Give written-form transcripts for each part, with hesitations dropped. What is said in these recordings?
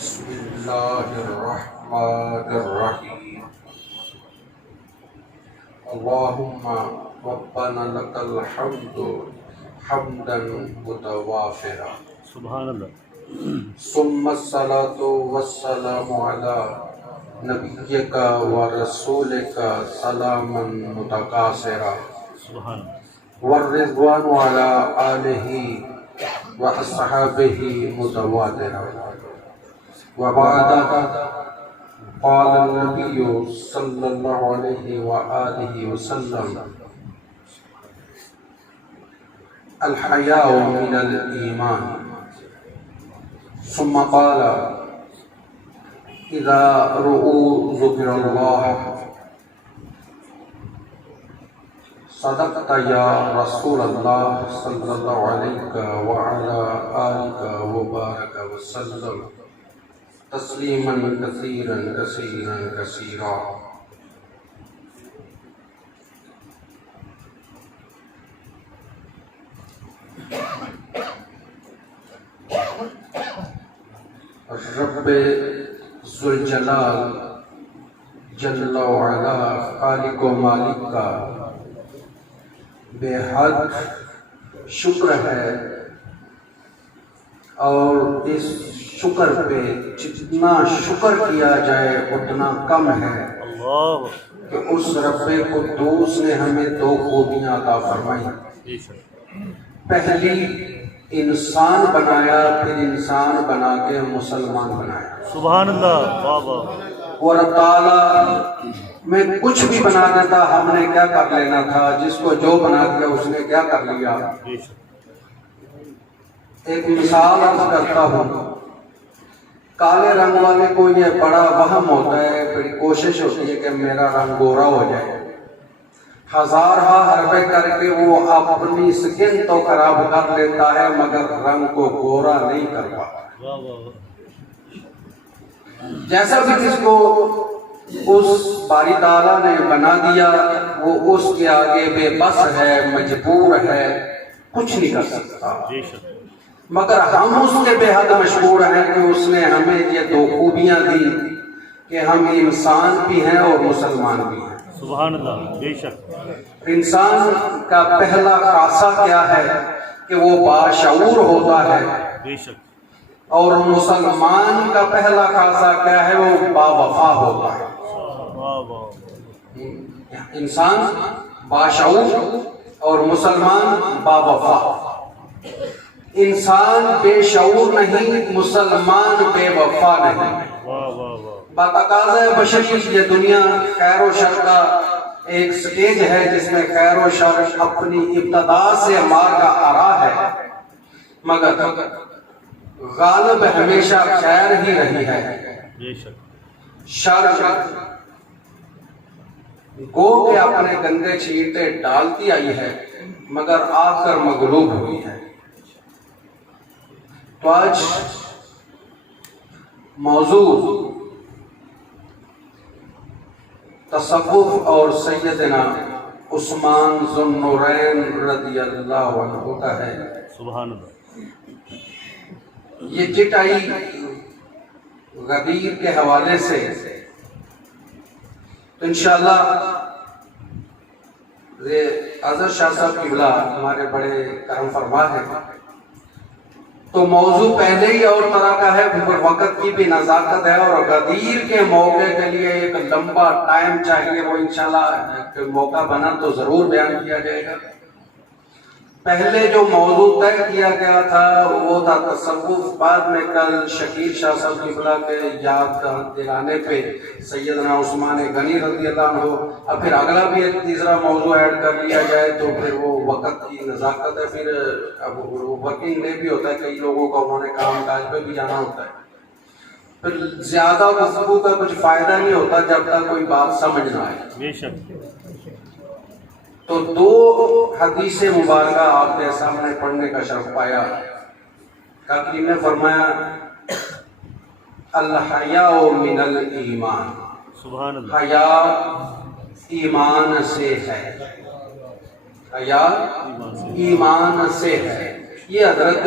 بسم اللہ الرحمن الرحیم اللہم ربنا لک الحمد حمدا متوافرا سبحان اللہ. ثم الصلاة والسلام علی نبیک و رسولک سلاما متقاصرا سبحان اللہ. والرضوان علی آلہ و اصحابہ متواترا وبعد قال النبي صلى الله عليه وآله وسلم الحياء من الإيمان ثم قال إذا رؤوا ذكر الله صدقت يا رسول الله صلى الله عليه وعلى آله وبارك وسلم تسلیما کثیرا کثیرا کثیرا. رب ذوالجلال جل وعلا خالق و مالک کا بے حد شکر ہے، اور اس شکر پہ جتنا شکر کیا جائے اتنا کم ہے اللہ. کہ اس رب قدوس نے ہمیں دو خوبیاں عطا فرمائی. پہلی انسان بنایا، پھر انسان بنا کے مسلمان بنایا. سبحان اللہ. واہ واہ. اور تعالیٰ میں کچھ بھی بنا دیتا ہم نے کیا کر لینا تھا، جس کو جو بنا دیا اس نے کیا کر لیا. ایک مثال عرض کرتا ہوں. کالے رنگ والے کو یہ بڑا وہم ہوتا ہے، بڑی کوشش ہوتی ہے کہ میرا رنگ گورا ہو جائے. ہزارہ حربے کر کے وہ اپنی سکن تو خراب کر لیتا ہے مگر رنگ کو گورا نہیں کر پاتا. جیسا بھی جس کو اس باری تعالیٰ نے بنا دیا وہ اس کے آگے بے بس ہے، مجبور ہے، کچھ نہیں کر سکتا. مگر ہم اس کے بے حد مشکور ہیں کہ اس نے ہمیں یہ دو خوبیاں دی کہ ہم انسان بھی ہیں اور مسلمان بھی ہیں. سبحان اللہ. بے شک. انسان کا پہلا خاصہ کیا ہے کہ وہ باشعور ہوتا ہے، بے شک. اور مسلمان کا پہلا خاصہ کیا ہے، وہ باوفا ہوتا ہے. واہ واہ. انسان باشعور اور مسلمان باوفا. انسان بے شعور نہیں، مسلمان بے وفا نہیں. واہ واہ واہ. بتقاضۂ بشریت یہ دنیا خیر و شر کا ایک سٹیج ہے جس میں خیر و شر اپنی ابتدا سے مار کا آرا ہے، مگر غالب ہمیشہ خیر ہی رہی ہے. بے شک. شر گو کے اپنے گندے چھیٹے ڈالتی آئی ہے مگر آ کر مغلوب ہوئی ہے. تو آج موضوع تصوف اور سیدنا عثمان ذو النورین رضی اللہ عنہ کا ہے. سبحان اللہ. یہ چٹ آئی غدیر کے حوالے سے، تو انشاءاللہ اظہر شاہ صاحب قبلہ ہمارے بڑے کرم فرما ہے، تو موضوع پہلے ہی اور طرح کا ہے، وقت کی بھی نزاکت ہے، اور غدیر کے موقع کے لیے ایک لمبا ٹائم چاہیے. وہ انشاءاللہ موقع بنا تو ضرور بیان کیا جائے گا. پہلے جو موضوع طے کیا گیا تھا وہ تھا تصوف. بعد میں کل شکیل شاہ صاحب قبلہ کے یاد دلانے پہ سیدنا عثمان غنی رضی اللہ عنہ، اب پھر اگلا بھی ایک تیسرا موضوع ایڈ کر لیا جائے تو پھر وہ وقت کی نزاکت ہے. پھر اب ورکنگ ڈے بھی ہوتا ہے، کئی لوگوں کا انہوں نے کام کاج پہ بھی جانا ہوتا ہے. پھر زیادہ گفتگو کا کچھ فائدہ نہیں ہوتا جب تک کوئی بات سمجھ نہ آئے. بے شک. تو دو حدیث مبارکہ آپ کے سامنے پڑھنے کا شرف پایا. کریم نے فرمایا الحیاء من الایمان. سبحان اللہ. حیا ایمان سے ہے، حیا ایمان سے ہے. یہ حضرت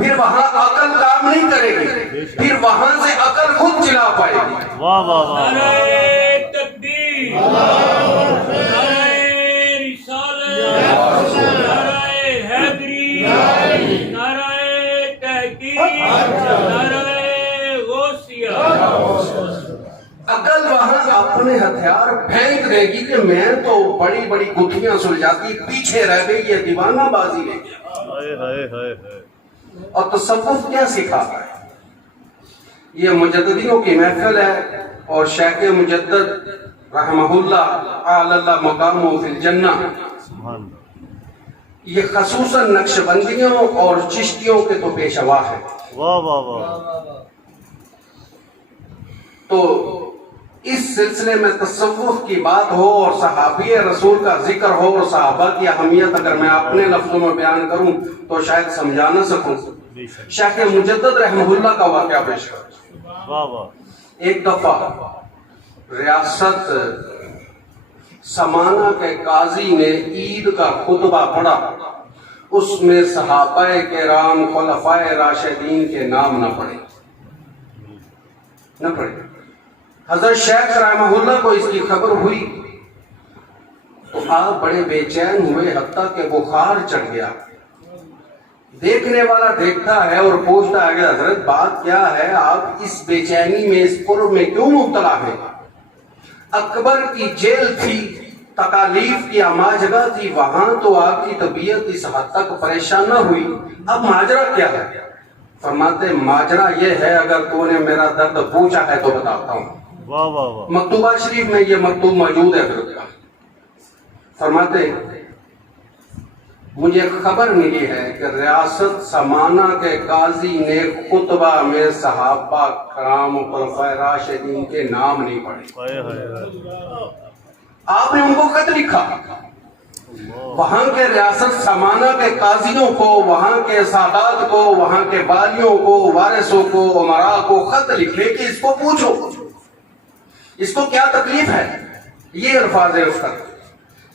پھر وہاں عقل کام نہیں کرے گی، پھر وہاں سے عقل خود چلا پائے گی۔ واہ واہ واہ نعرہ تکبیر، نعرہ رسالت، نعرہ حیدری، نعرہ تحقیق، نعرہ غوثیہ۔ عقل وہاں اپنے ہتھیار پھینک دے گی کہ میں تو بڑی بڑی گتھیاں سلجھاتی پیچھے رہ گئی، یہ دیوانہ بازی لے گیا۔ ہائے ہائے ہائے ہائے اور تصوف کیا سکھاتا ہے؟ یہ مجددیوں کی محفل ہے، اور شیخ مجدد رحمہ اللہ اعلی اللہ مقامہ فی الجنہ سبحان اللہ یہ خصوصاً نقش بندیوں اور چشتیوں کے تو پیشوا ہے۔ واہ واہ واہ تو اس سلسلے میں تصوف کی بات ہو اور صحابی رسول کا ذکر ہو اور صحابہ کی اہمیت اگر میں اپنے لفظوں میں بیان کروں تو شاید سمجھا نہ سکوں۔ بے شک شیخ مجدد رحمہ اللہ کا واقعہ پیش کر۔ واہ واہ ایک دفعہ ریاست سمانہ کے قاضی نے عید کا خطبہ پڑھا، اس میں صحابہ کرام خلفائے راشدین کے نام نہ پڑے۔ حضرت شیخ رحمہ اللہ کو اس کی خبر ہوئی تو آپ بڑے بے چین ہوئے، حتیٰ کہ بخار چڑھ گیا۔ دیکھنے والا دیکھتا ہے اور پوچھتا ہے کہ حضرت بات کیا ہے، آپ اس بے چینی میں اس قرب میں کیوں مبتلا ہیں؟ اکبر کی جیل تھی، تکالیف کی اما جگہ تھی، وہاں تو آپ کی طبیعت اس حد تک پریشان نہ ہوئی، اب ماجرا کیا ہے؟ فرماتے ماجرا یہ ہے، اگر تو نے میرا درد پوچھا ہے تو بتاتا ہوں۔ واہ واہ واہ مکتوبہ شریف میں یہ مکتوب موجود ہے حضرت کا۔ فرماتے مجھے خبر ملی ہے کہ ریاست سمانہ کے قاضی نے خطبہ میں صحابہ کرام و خلفائے راشدین کے نام نہیں پڑھے۔ ہائے ہائے ہائے آپ نے ان کو خط لکھا، وہاں کے ریاست سمانہ کے قاضیوں کو، وہاں کے سادات کو، وہاں کے بالیوں کو، وارثوں کو، امراء کو خط لکھے کہ اس کو پوچھو اس کو کیا تکلیف ہے۔ یہ الفاظ ہے اس کا،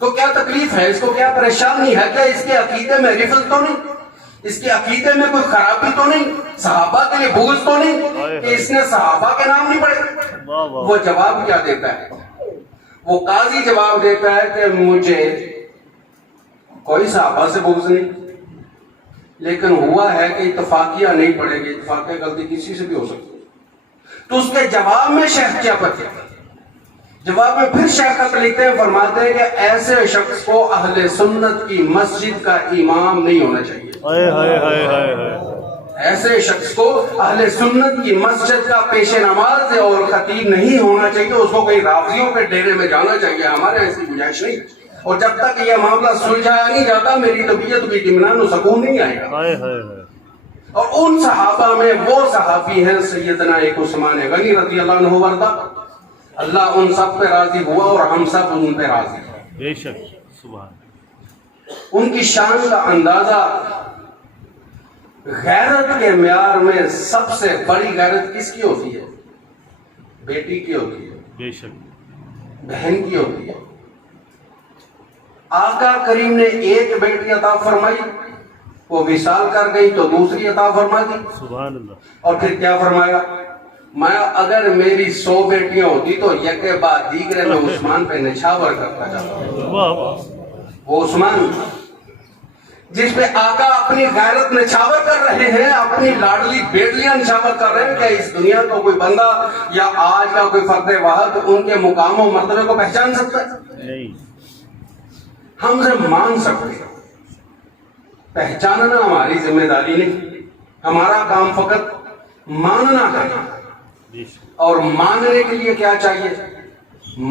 تو کیا تکلیف ہے، اس کو کیا پریشانی ہے، کیا اس کے عقیدے میں رفض تو نہیں، اس کے عقیدے میں کوئی خرابی تو نہیں، صحابہ کے لیے بغض تو نہیں کہ اس نے صحابہ کے نام نہیں پڑھے۔ واہ واہ وہ جواب کیا دیتا ہے؟ وہ قاضی جواب دیتا ہے کہ مجھے کوئی صحابہ سے بغض نہیں، لیکن ہوا ہے کہ اتفاقیہ نہیں پڑے گی، اتفاقیہ غلطی کسی سے بھی ہو سکتی ہے۔ تو اس کے جواب میں شیخ کیا پڑھتے ہیں؟ جواب میں پھر شیخ خط لکھتے ہیں، فرماتے ہیں کہ ایسے شخص کو اہل سنت کی مسجد کا امام نہیں ہونا چاہیے۔ ہائے ہائے ہائے ہائے ہائے ایسے شخص کو اہل سنت کی مسجد کا پیش نماز اور خطیب نہیں ہونا چاہیے، اس کو کئی رافضیوں کے ڈیرے میں جانا چاہیے، ہمارے ایسی گنجائش نہیں۔ اور جب تک یہ معاملہ سلجھایا نہیں جاتا میری طبیعت بھی اطمینان و سکون نہیں آئے گا۔ ہائے ہائے ہائے اور ان صحابہ میں وہ صحابی ہیں سیدنا ایک عثمان غنی رضی اللہ عنہ وارضہ، اللہ ان سب پہ راضی ہوا اور ہم سب ان پہ راضی ہیں۔ بے شک سبحان ان کی شان کا اندازہ غیرت کے معیار میں سب سے بڑی غیرت کس کی ہوتی ہے؟ بیٹی کی ہوتی ہے، بے شک بہن کی ہوتی ہے۔ آقا کریم نے ایک بیٹی عطا فرمائی، وہ وصال کر گئی تو دوسری عطا فرما دی، سبحان اللہ اور پھر کیا فرمایا؟ میں اگر میری 100 بیٹیاں ہوتی تو یکے بعد دیگرے میں عثمان پہ نچھاور کرتا جاتا۔ واہ واہ وہ عثمان جس پہ آقا اپنی غیرت نچھاور کر رہے ہیں، اپنی لاڈلی بیٹیاں نچھاور کر رہے ہیں، کہ اس دنیا کا کوئی بندہ یا آج کا کوئی فرد واحد ان کے مقام و مرتبے کو پہچان سکتا ہے؟ نہیں ہم سے مان سکتے ہیں، پہچاننا ہماری ذمہ داری نہیں، ہمارا کام فقط ماننا ہے۔ بے شک اور ماننے کے لیے کیا چاہیے؟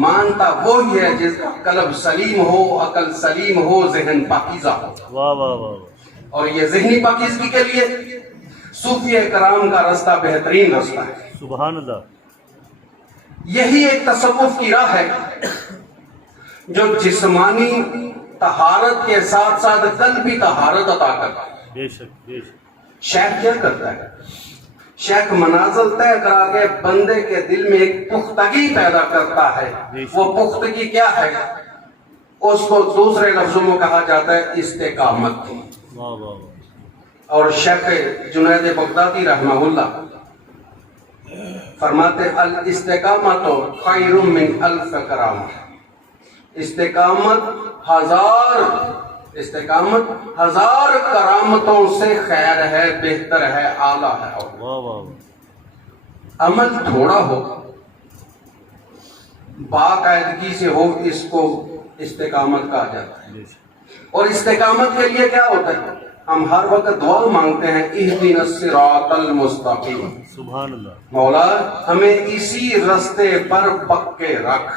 مانتا وہی ہے جس کا قلب سلیم ہو، عقل سلیم ہو، ذہن پاکیزہ ہو۔ واہ واہ واہ اور یہ ذہنی پاکیزگی کے لیے صوفیہ کرام کا راستہ بہترین راستہ ہے۔ سبحان اللہ یہی ایک تصوف کی راہ ہے جو جسمانی طہارت کے ساتھ ساتھ قلبی طہارت عطا کرتا ہے۔ بے شک بے شک شیخ کیا کرتا ہے؟ شیخ منازل طے کرا کے بندے کے دل میں ایک پختگی پیدا کرتا ہے۔ وہ پختگی کیا ہے؟ اس کو دوسرے لفظوں میں کہا جاتا ہے استقامت۔ واہ واہ واہ اور شیخ جنید بغدادی رحمہ فرماتے الاستقامت خیر من الف کرامہ، استقامت ہزار کرامتوں سے خیر ہے، بہتر ہے، اعلیٰ ہے۔ واہ واہ عمل تھوڑا ہو، باقاعدگی سے ہو، اس کو استقامت کہا جاتا ہے۔ بے شک اور استقامت کے لیے کیا ہوتا ہے؟ ہم ہر وقت دعا مانگتے ہیں اہدنا الصراط المستقیم، سبحان اللہ مولا ہمیں اسی رستے پر پکے رکھ،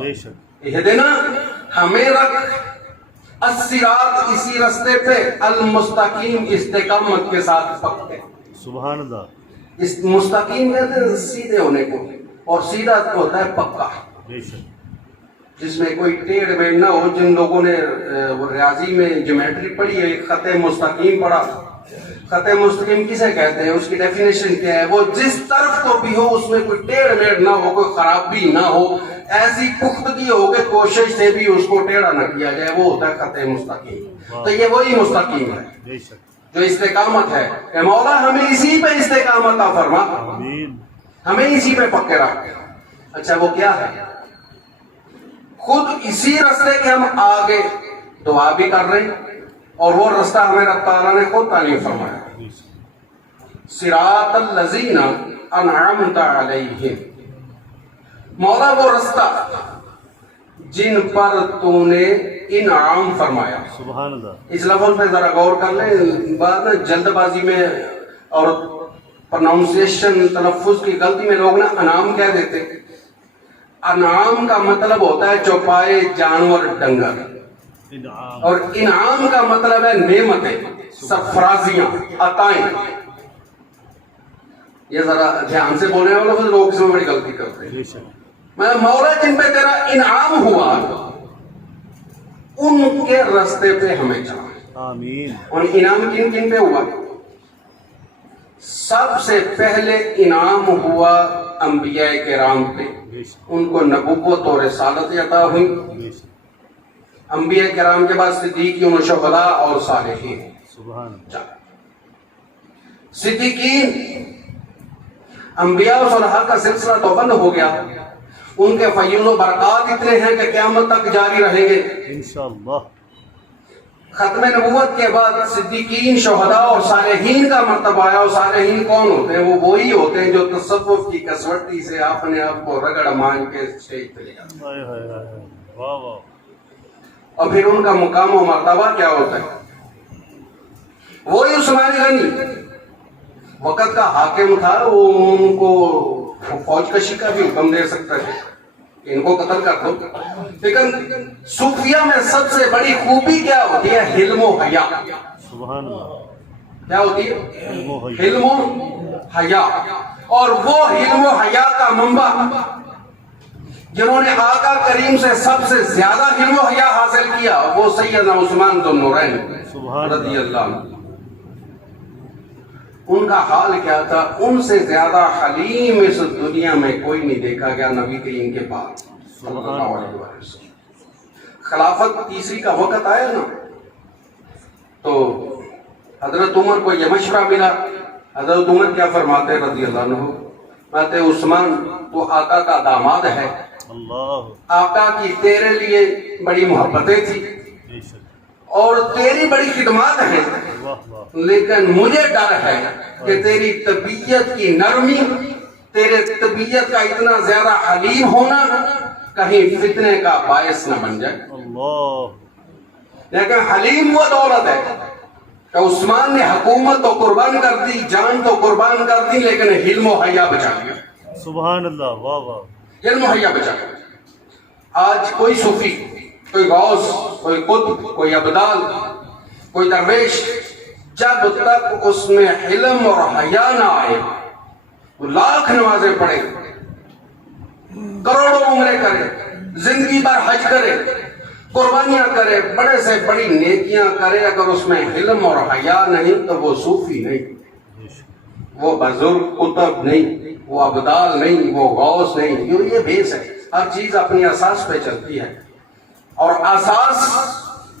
بے شک اہدنا ہمیں رکھ، الصراط اسی رستے پہ، المستقیم استقامت کے ساتھ پکے۔ سبحان اللہ اس مستقیم کہتے ہیں سیدھے ہونے کو، اور سیدھا ہوتا ہے پکا، بے شک جس میں کوئی ٹیڑھ میڑھ نہ ہو۔ جن لوگوں نے ریاضی میں جیومیٹری پڑھی ہے، خط مستقیم پڑھا، خط مستقیم کسے کہتے ہیں؟ اس کی ڈیفینیشن کیا ہے؟ وہ جس طرف کو بھی ہو اس میں کوئی ٹیڑھ میڑھ نہ ہو، کوئی خرابی نہ ہو، ایسی پختگی ہو کہ کوشش سے بھی اس کو ٹیڑھا نہ کیا جائے، وہ ہوتا ہے خط مستقیم۔ تو یہ وہی مستقیم ہے بے شک جو استقامت ہے کہ مولا ہمیں اسی پہ استقامت عطا فرما، آمین ہمیں اسی پہ پکے رکھ۔ اچھا وہ کیا ہے؟ خود اسی رستے کے ہم آگے دعا بھی کر رہے ہیں، اور وہ رستہ ہمیں رب تعالیٰ نے خود تعلیم فرمایا، بے شک صراط الذین انعمت علیہم، مولا وہ رستہ جن پر تو نے انعام فرمایا۔ سبحان اللہ اس لفظ پہ ذرا غور کر لیں، بعد میں جلد بازی میں اور پروننسیشن تلفظ کی غلطی میں لوگ نا انعام کہہ دیتے۔ انعام کا مطلب ہوتا ہے چوپائے جانور ڈنگر، انعام اور انعام کا مطلب ہے نعمتیں، سرفرازیاں، عطائیں۔ یہ ذرا دھیان سے بولنے والوں لوگ اس میں بڑی غلطی کرتے ہیں۔ بے شک میں مولا جن پہ تیرا انعام ہوا ان کے رستے پہ ہمیں چلا۔ آمین اور انعام کن کن پہ ہوا؟ سب سے پہلے انعام ہوا انبیاء کرام پہ، بے شک ان کو نبوت اور رسالت عطا ہوئی۔ بے شک انبیاء کرام کے بعد صدیقین و شہداء اور صالحین۔ سبحان اللہ صدیقین انبیاء اور صالحاء کا سلسلہ تو بند ہو گیا، ان کے فیض و برکات اتنے ہیں کہ قیامت تک جاری رہیں گے۔ انشاءاللہ ختم نبوت کے بعد صدیقین، شہداء اور صالحین کا مرتبہ آیا۔ اور صالحین کون ہوتے ہیں؟ وہ وہی ہوتے ہیں جو تصوف کی کسوٹی سے اپنے آپ کو رگڑ مان کے اسٹیج پہ لے جاتے ہیں، ہائے ہائے ہائے واہ واہ اور پھر ان کا مقام و مرتبہ کیا ہوتا ہے؟ وہی عثمان غنی وقت کا حاکم تھا، وہ ان کو فوج کشی کا بھی حکم دے سکتا ہے، ان کو قتل کر دو۔ لیکن صوفیہ میں سب سے بڑی خوبی کیا ہوتی ہے؟ حلم و حیا۔ سبحان اللہ کیا ہوتی ہے؟ علم و حیا حلم و حیا۔ اور وہ حلم و حیا کا منبع جنہوں نے آقا کریم سے سب سے زیادہ حلم و حیا حاصل کیا، وہ سیدنا عثمان ذو النورین سبحان رضی اللہ عنہ۔ ان کا حال کیا تھا؟ ان سے زیادہ حلیم اس دنیا میں کوئی نہیں دیکھا گیا نبی کریم کے بعد صلی اللہ علیہ وسلم۔ خلافت تیسری کا وقت آیا نا، تو حضرت عمر کو یہ مشورہ ملا۔ حضرت عمر کیا فرماتے رضی اللہ عنہ؟ فرماتے عثمان تو آقا کا داماد ہے، اللہ آقا کی تیرے لیے بڑی محبتیں تھی بے شک اور تیری بڑی خدمات ہیں، واہ واہ لیکن مجھے ڈر ہے کہ تیری طبیعت کی نرمی، تیرے طبیعت کا اتنا زیادہ حلیم ہونا کہیں فتنے کا باعث نہ بن جائے۔ اللہ لیکن حلیم وہ دولت ہے کہ عثمان نے حکومت تو قربان کر دی، جان تو قربان کر دی، لیکن حلم و حیا بچا لیا، سبحان اللہ واہ واہ علم و حیا بچا لیا۔ آج کوئی صوفی، کوئی غوث، کوئی قطب، کوئی ابدال، کوئی درویش، جب تک اس میں علم اور حیا نہ آئے، وہ لاکھ نمازیں پڑھے، کروڑوں عمرے کرے، زندگی بھر حج کرے، قربانیاں کرے، بڑے سے بڑی نیکیاں کرے، اگر اس میں علم اور حیا نہیں تو وہ صوفی نہیں، بے شک وہ بزرگ قطب نہیں، وہ ابدال نہیں، وہ غوث نہیں۔ یہ بیس ہے، ہر چیز اپنی اساس پہ چلتی ہے، اور اساس،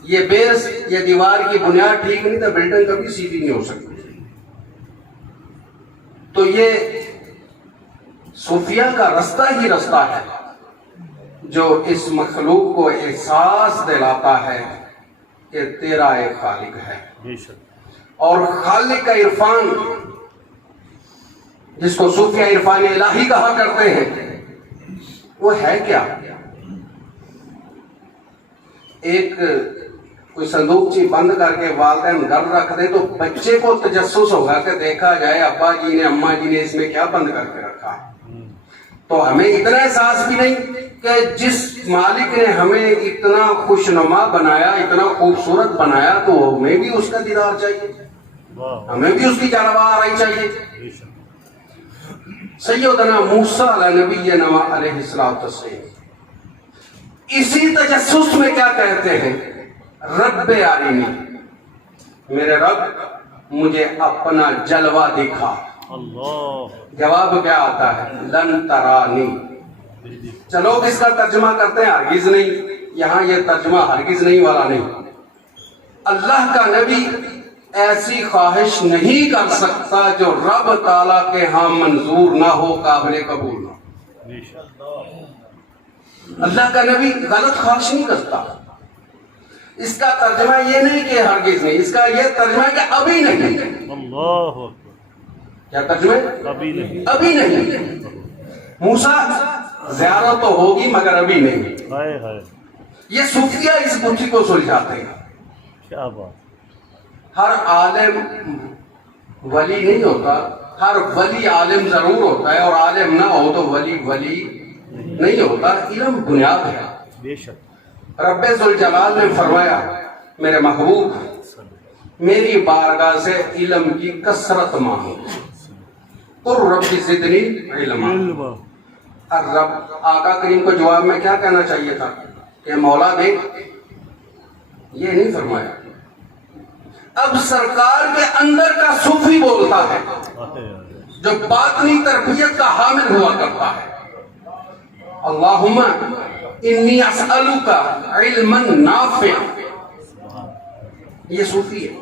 یہ بیس، یہ دیوار کی بنیاد ٹھیک نہیں تو بلڈنگ کبھی سیدھی نہیں ہو سکتی۔ تو یہ صوفیہ کا رستہ ہی رستہ ہے جو اس مخلوق کو احساس دلاتا ہے کہ تیرا ایک خالق ہے. بے شک. اور خالق کا عرفان جس کو صوفیہ عرفان الہی کہا کرتے ہیں وہ ہے کیا؟ ایک کوئی صندوق بند کر کے والدین گھر رکھ دیں تو بچے کو تجسس ہوگا کہ دیکھا جائے ابا جی نے اماں جی نے اس میں کیا بند کر کے رکھا. تو ہمیں اتنا احساس بھی نہیں کہ جس مالک نے ہمیں اتنا خوشنما بنایا، اتنا خوبصورت بنایا، تو ہمیں بھی اس کا دیدار چاہیے، ہمیں بھی اس کی جانب آرائی چاہیے. سیدنا موسیٰ علیہ نبینا علیہ السلام اسی تجسس میں کیا کہتے ہیں؟ رب ارینی، میرے رب مجھے اپنا جلوہ دکھا. اللہ. جواب کیا آتا ہے؟ لن ترانی. چلو اس کا ترجمہ کرتے ہیں ہرگز نہیں. یہاں یہ ترجمہ ہرگز نہیں والا نہیں. اللہ کا نبی ایسی خواہش نہیں کر سکتا جو رب تعالیٰ کے ہاں منظور نہ ہو، قابل قبول نہ ہو. اللہ کا نبی غلط خواہش نہیں کرتا. اس کا ترجمہ یہ نہیں کہ ہرگز نہیں، اس کا یہ ترجمہ ہے کہ ابھی نہیں. اللہ. کیا ترجمہ ہے؟ ابھی نہیں. ابھی نہیں. موسیٰ زیارت تو ہوگی مگر ابھی نہیں. ہائے ہائے. یہ صوفیہ اس گتھی کو سلجھاتے ہیں. کیا بات. ہر عالم ولی نہیں ہوتا، ہر ولی عالم ضرور ہوتا ہے، اور عالم نہ ہو تو ولی نہیں ہوتا. علم بنیاد ہے. بے شک. رب ذوالجلال نے فرمایا میرے محبوب میری بارگاہ سے علم کی کثرت مانگو. قل رب زدنی علما. رب آقا کریم کو جواب میں کیا کہنا چاہیے تھا کہ مولا دیکھ، یہ نہیں فرمایا. اب سرکار کے اندر کا صوفی بولتا ہے جو باطنی تربیت کا حامل ہوا کرتا ہے. اللہم انی اسألک علما نافعا. یہ صوفی ہے.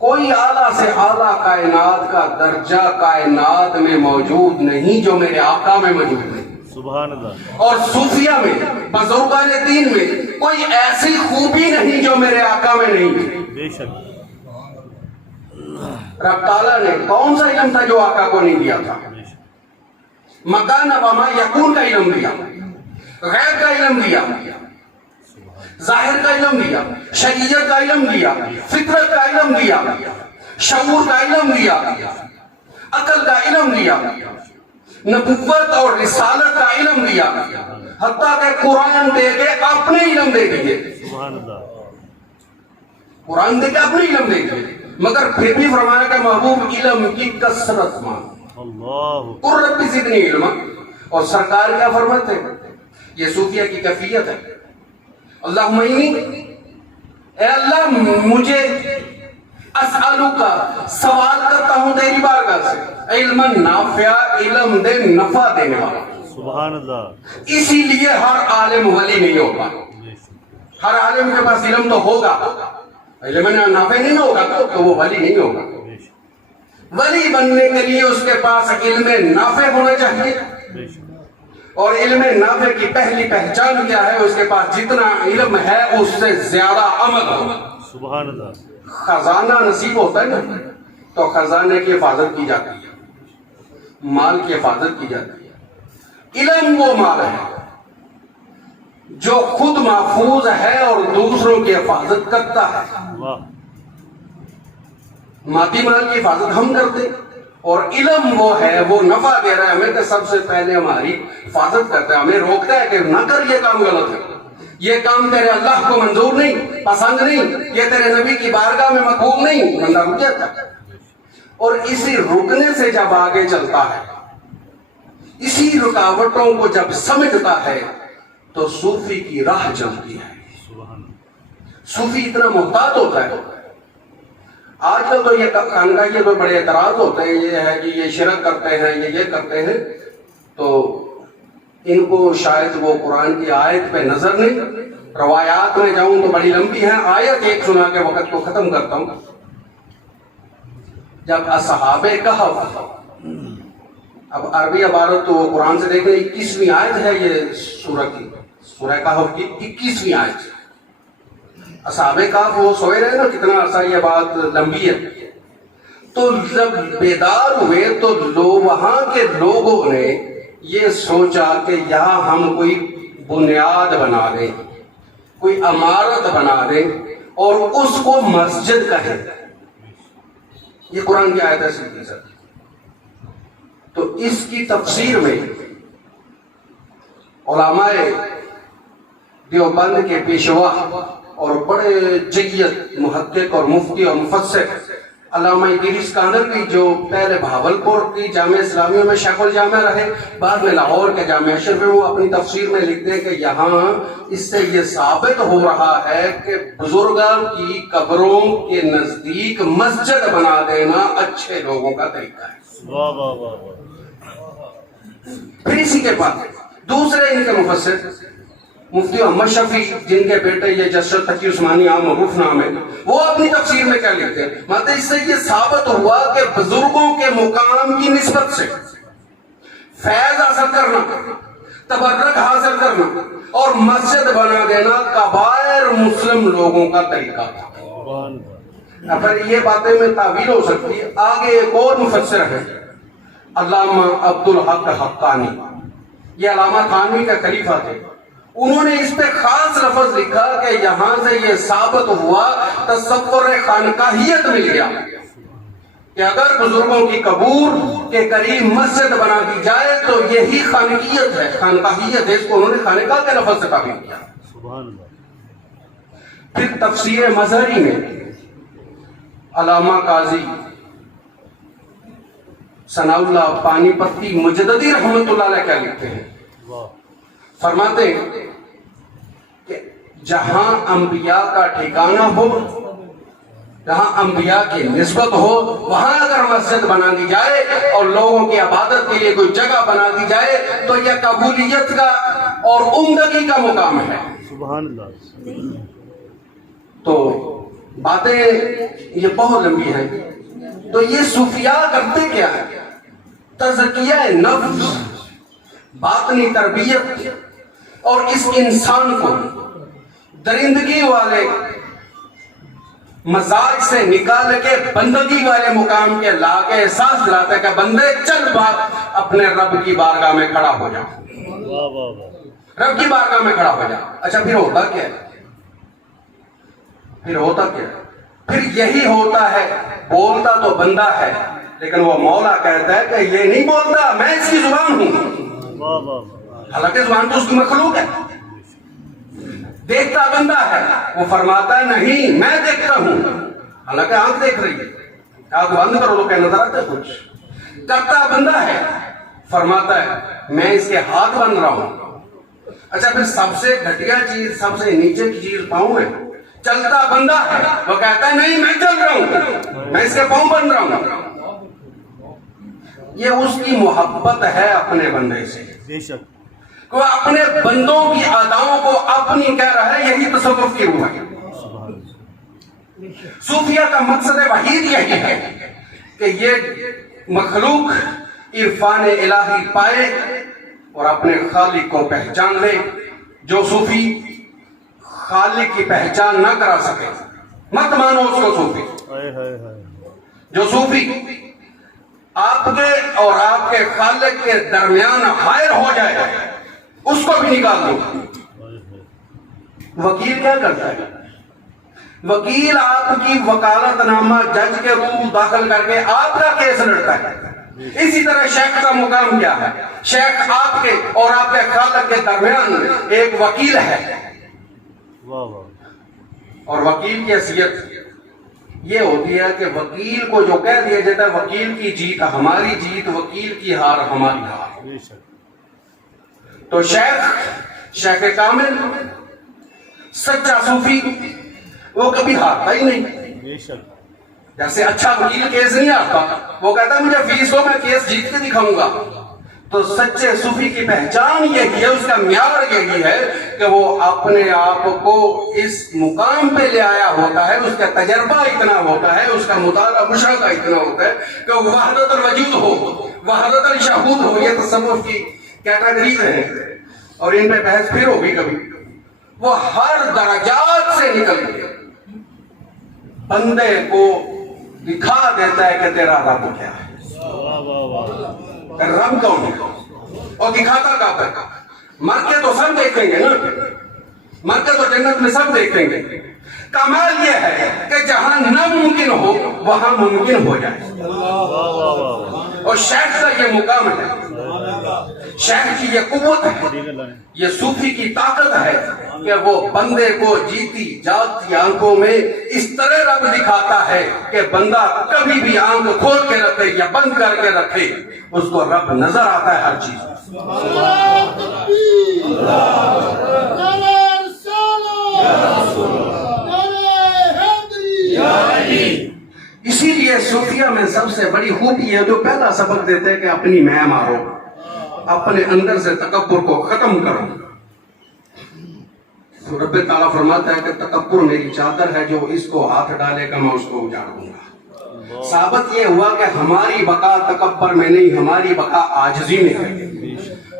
کوئی اعلیٰ سے اعلیٰ کائنات کا درجہ کائنات میں موجود نہیں جو میرے آقا میں موجود نہیں. سبحان اللہ. اور صوفیہ میں، بزرگان دین میں کوئی ایسی خوبی نہیں جو میرے آقا میں نہیں. بے شک. رب تعالیٰ نے کون سا علم تھا جو آقا کو نہیں دیا تھا؟ مکان وما یکون کا علم دیا، غیب کا علم دیا، ظاہر کا علم دیا، شریعت کا علم دیا، فطرت کا علم دیا، شعور کا علم دیا، عقل کا علم دیا، نبوت اور رسالت کا علم دیا، حتیٰ کہ قرآن دے کے اپنے علم دے دیے. سبحان اللہ. قرآن دے کے اپنے علم دے دیے، مگر پھر بھی فرمایا کہ محبوب علم کی کثرت مانگ. اللہ. قل رب زدنی علما. اور سرکار کیا فرماتے ہیں؟ یہ صوفیہ کی کیفیت ہے. اللہم انی، اے اللہ مجھے اسألک سوال کرتا ہوں تیری بارگاہ سے علما نافع، علم دے نفع دینے والا. سبحان اللہ. اسی لیے ہر عالم ولی نہیں ہوگا. ہر عالم کے پاس علم تو ہوگا، علم نافع نہیں ہوگا تو وہ ولی نہیں ہوگا. ولی بننے کے لیے اس کے پاس علم نافع ہونا چاہیے. اور علم نافع کی پہلی پہچان کیا ہے؟ اس کے پاس جتنا علم ہے اس سے زیادہ عمل ہو. سبحان اللہ. خزانہ نصیب ہوتا ہے نا تو خزانے کی حفاظت کی جاتی ہے، مال کی حفاظت کی جاتی ہے. علم وہ مال ہے جو خود محفوظ ہے اور دوسروں کی حفاظت کرتا ہے. مادی مال کی حفاظت ہم کرتے، اور علم وہ ہے، وہ نفع دے رہا ہے ہمیں کہ سب سے پہلے ہماری حفاظت کرتا ہے، ہمیں روکتا ہے کہ نہ کر، یہ کام غلط ہے، یہ کام تیرے اللہ کو منظور نہیں، پسند نہیں، یہ تیرے نبی کی بارگاہ میں مقبول نہیں. بندہ رک جاتا ہے. اور اسی رکنے سے جب آگے چلتا ہے، اسی رکاوٹوں کو جب سمجھتا ہے تو صوفی کی راہ چلتی ہے. صوفی اتنا محتاط ہوتا ہے. آج کل تو یہ خانقاہ کے تو بڑے اعتراض ہوتے ہیں، یہ ہے کہ یہ شرک کرتے ہیں، یہ کرتے ہیں. تو ان کو شاید وہ قرآن کی آیت پہ نظر نہیں. روایات میں جاؤں تو بڑی لمبی ہے، آیت ایک سنا کے وقت کو ختم کرتا ہوں. جب اصحاب کہف، اب عربی عبارت تو قرآن سے دیکھیں 21ویں آیت ہے یہ سورہ کی، سورہ کہف کی 21ویں آیت۔ اصحاب کہف وہ سوئے رہے نا کتنا عرصہ، یہ بات لمبی ہے۔ تو جب بیدار ہوئے تو وہاں کے لوگوں نے یہ سوچا کہ یہاں ہم کوئی بنیاد بنا دیں، کوئی عمارت بنا دیں اور اس کو مسجد کہیں۔ یہ قرآن کی آیت ہے سیدھی سر۔ تو اس کی تفسیر میں علماء دیوبند کے پیشوا اور بڑے جیت محقق اور مفتی اور مفسر علامہ ادریس کاندھلوی، جو پہلے بھاولپور کی جامعہ اسلامیہ میں شیخ الجامعہ رہے، بعد میں لاہور کے جامعہ اشرف میں، وہ اپنی تفسیر میں لکھتے ہیں کہ یہاں اس سے یہ ثابت ہو رہا ہے کہ بزرگوں کی قبروں کے نزدیک مسجد بنا دینا اچھے لوگوں کا طریقہ ہے۔ واہ واہ واہ واہ۔ پھر اسی کے بعد دوسرے ان کے مفسر مفتی محمد شفیع، جن کے بیٹے یہ جسد تقی عثمانی عام معروف نام ہے، وہ اپنی تفسیر میں کیا لکھتے ہیں؟ مطلب اس سے یہ ثابت ہوا کہ بزرگوں کے مقام کی نسبت سے فیض حاصل کرنا، تبرک حاصل کرنا اور مسجد بنا دینا کبائر مسلم لوگوں کا طریقہ تھا۔ سبحان اللہ۔ اگر یہ باتیں میں تعویل ہو سکتی ہے، آگے ایک اور مفسر ہے علامہ عبدالحق حقانی، یہ علامہ تھانوی کا خلیفہ تھے، انہوں نے اس پہ خاص لفظ لکھا کہ یہاں سے یہ ثابت ہوا، تصور خانقاہیت مل گیا کہ اگر بزرگوں کی قبور کے قریب مسجد بنا دی جائے تو یہی خانقیت ہے، خانقاہیت ہے، اس کو انہوں نے خانقاہ کے لفظ سے تعبیر کیا۔ سبحان اللہ۔ پھر تفسیر مظہری میں علامہ قاضی ثناء اللہ پانی پتی مجددی رحمت اللہ علیہ کیا لکھتے ہیں؟ واہ۔ فرماتے ہیں کہ جہاں انبیاء کا ٹھکانہ ہو، جہاں انبیاء کی نسبت ہو، وہاں اگر مسجد بنا دی جائے اور لوگوں کی عبادت کے لیے کوئی جگہ بنا دی جائے تو یہ قبولیت کا اور عمدگی کا مقام ہے۔ سبحان اللہ۔ تو باتیں یہ بہت لمبی ہیں۔ تو یہ صوفیاء کرتے کیا ہے؟ تزکیہ نفس، باطنی تربیت اور اس انسان کو درندگی والے مزاج سے نکال کے بندگی والے مقام کے لا کے احساس دلاتے کہ بندے چل بات اپنے رب کی بارگاہ میں کھڑا ہو جا، واہ واہ واہ۔ رب کی بارگاہ میں کھڑا ہو جا۔ اچھا پھر ہوتا کیا ہے؟ پھر ہوتا کیا ہے؟ پھر یہی ہوتا ہے، بولتا تو بندہ ہے لیکن وہ مولا کہتا ہے کہ یہ نہیں بولتا، میں اس کی زبان ہوں، واہ واہ واہ۔ حالانکہ زبان تو اس کی مخلوق ہے۔ دیکھتا بندہ ہے، وہ فرماتا ہے نہیں میں دیکھتا ہوں، حالانکہ آنکھ دیکھ رہی ہے، آنکھ بند کرو تو کیا نظر آتا ہے کچھ۔ کرتا بندہ ہے، فرماتا ہے میں اس کے ہاتھ بن رہا ہوں۔ اچھا پھر سب سے گھٹیا چیز، سب سے نیچے کی چیز پاؤں ہے۔ چلتا بندہ ہے، وہ کہتا ہے نہیں میں چل رہا ہوں، میں اس کے پاؤں بن رہا ہوں۔ یہ اس کی محبت ہے اپنے بندے سے، بے شک۔ وہ اپنے بندوں کی اداؤں کو اپنی کہہ رہا ہے، یہی تصوف کی روح ہے۔ سبحان اللہ۔ صوفیہ کا مقصد وحید یہی ہے کہ یہ مخلوق عرفان الہی پائے اور اپنے خالق کو پہچان لے۔ جو صوفی خالق کی پہچان نہ کرا سکے مت مانو اس کو صوفی۔ ہائے ہائے ہائے۔ جو صوفی آپ کے اور آپ کے خالق کے درمیان حائل ہو جائے اس کو بھی نکال دو۔ وکیل کیا کرتا ہے؟ وکیل آپ کی وکالت نامہ جج کے روم داخل کر کے آپ کا کیس لڑتا ہے۔ اسی طرح شیخ کا مقام کیا ہے؟ شیخ آپ کے اور آپ کے خالق کے درمیان ایک وکیل ہے، واہ واہ۔ اور وکیل کی حیثیت یہ ہوتی ہے کہ وکیل کو جو کہہ دیا جاتا ہے وکیل کی جیت ہماری جیت، وکیل کی ہار ہماری ہار۔ بے شک۔ تو شیخ کامل سچا صوفی وہ کبھی ہارتا ہی نہیں۔ بے شک۔ جیسے اچھا وکیل کیس نہیں ہارتا، وہ کہتا ہے مجھے فیس دو میں کیس جیت کے دکھاؤں گا۔ تو سچے صوفی کی پہچان یہی ہے, اس کا معیار یہی ہے کہ وہ اپنے آپ کو اس مقام پہ لے آیا ہوتا ہے, اس کا تجربہ اتنا ہوتا ہے, اس کا مطالعہ مشاہدہ اتنا ہوتا ہے کہ وہ وحدت الوجود ہو, وحدت الشہود ہو. یہ تصوف کی کیٹیگریز ہیں اور ان پہ بحث پھر ہوگی کبھی. وہ ہر درجات سے نکل کے بندے کو دکھا دیتا ہے کہ تیرا رب کیا ہے, واہ واہ واہ. رب کون ہے, اور دکھاتا کب ہے. مر کے تو سب دیکھیں گے نا, مر کے تو جنت میں سب دیکھیں گے. کمال یہ ہے کہ جہاں ناممکن ہو وہاں ممکن ہو جائے. واہ واہ واہ. اور شیخ کا یہ مقام ہے, شیخ کی یہ قوت ہے, یہ صوفی کی طاقت ہے کہ وہ بندے کو جیتی جاگتی آنکھوں میں اس طرح رب دکھاتا ہے کہ بندہ کبھی بھی آنکھ کھول کے رکھے یا بند کر کے رکھے, اس کو رب نظر آتا ہے ہر چیز. اسی لیے صوفیہ میں سب سے بڑی خوبی ہے, جو پہلا سبق دیتے ہیں کہ اپنی میں مارو, اپنے اندر سے تکبر کو ختم کرو. تو رب تعالیٰ فرماتا ہے کہ تکبر میری چادر ہے, جو اس کو ہاتھ ڈالے گا میں اس کو اجاڑ دوں گا. ثابت یہ ہوا کہ ہماری بقا تکبر میں نہیں, ہماری بقا عاجزی میں ہے.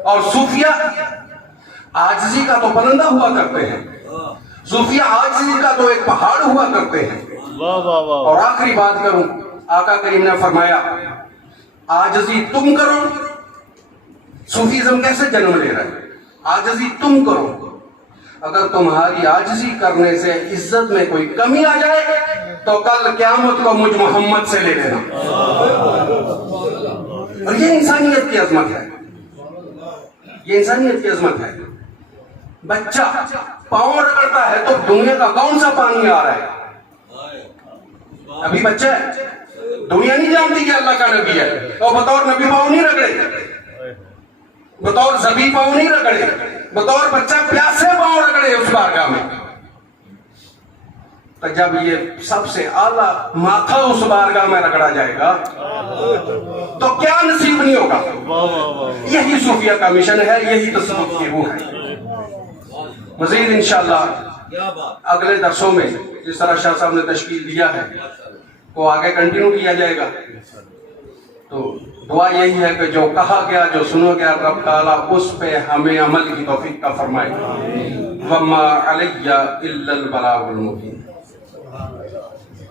اور صوفیہ عاجزی کا تو پرندہ ہوا کرتے ہیں, صوفیہ عاجزی کا تو ایک پہاڑ ہوا کرتے ہیں. واہ واہ واہ. اور آخری بات کروں, آقا کریم نے فرمایا عاجزی تم کرو. صوفیزم کیسے جنم لے رہا ہے؟ عاجزی تم کرو. اگر تمہاری عاجزی کرنے سے عزت میں کوئی کمی آ جائے تو کل قیامت کو مجھ محمد سے لے لینا. اور یہ انسانیت کی عظمت ہے, یہ انسانیت کی عظمت ہے. بچہ پاؤں رگڑتا ہے تو دنیا کا کون سا پانی آ رہا ہے؟ ابھی بچہ ہے, دنیا نہیں جانتی کہ اللہ کا نبی ہے, اور بطور نبی پاؤں نہیں رگڑے, بطور زبی پاؤں نہیں رگڑے, بطور بچہ پیاسے پاؤں رگڑے اس بارگاہ میں. تو جب یہ سب سے اعلیٰ ماتھا اس بارگاہ میں رگڑا جائے گا تو کیا نصیب نہیں ہوگا. یہی صوفیہ کا مشن ہے, یہی تصوف کی روح ہے. مزید انشاءاللہ اگلے درسوں میں جس طرح شاہ صاحب نے تشکیل دیا ہے وہ آگے کنٹینیو کیا جائے گا. تو دعا یہی ہے کہ جو کہا گیا, جو سنو گیا, رب تعالیٰ اس پہ ہمیں عمل کی توفیق کا فرمائے. وَمَا عَلَيَّ إِلَّا الْبَلَاغُ الْمُبِينُ.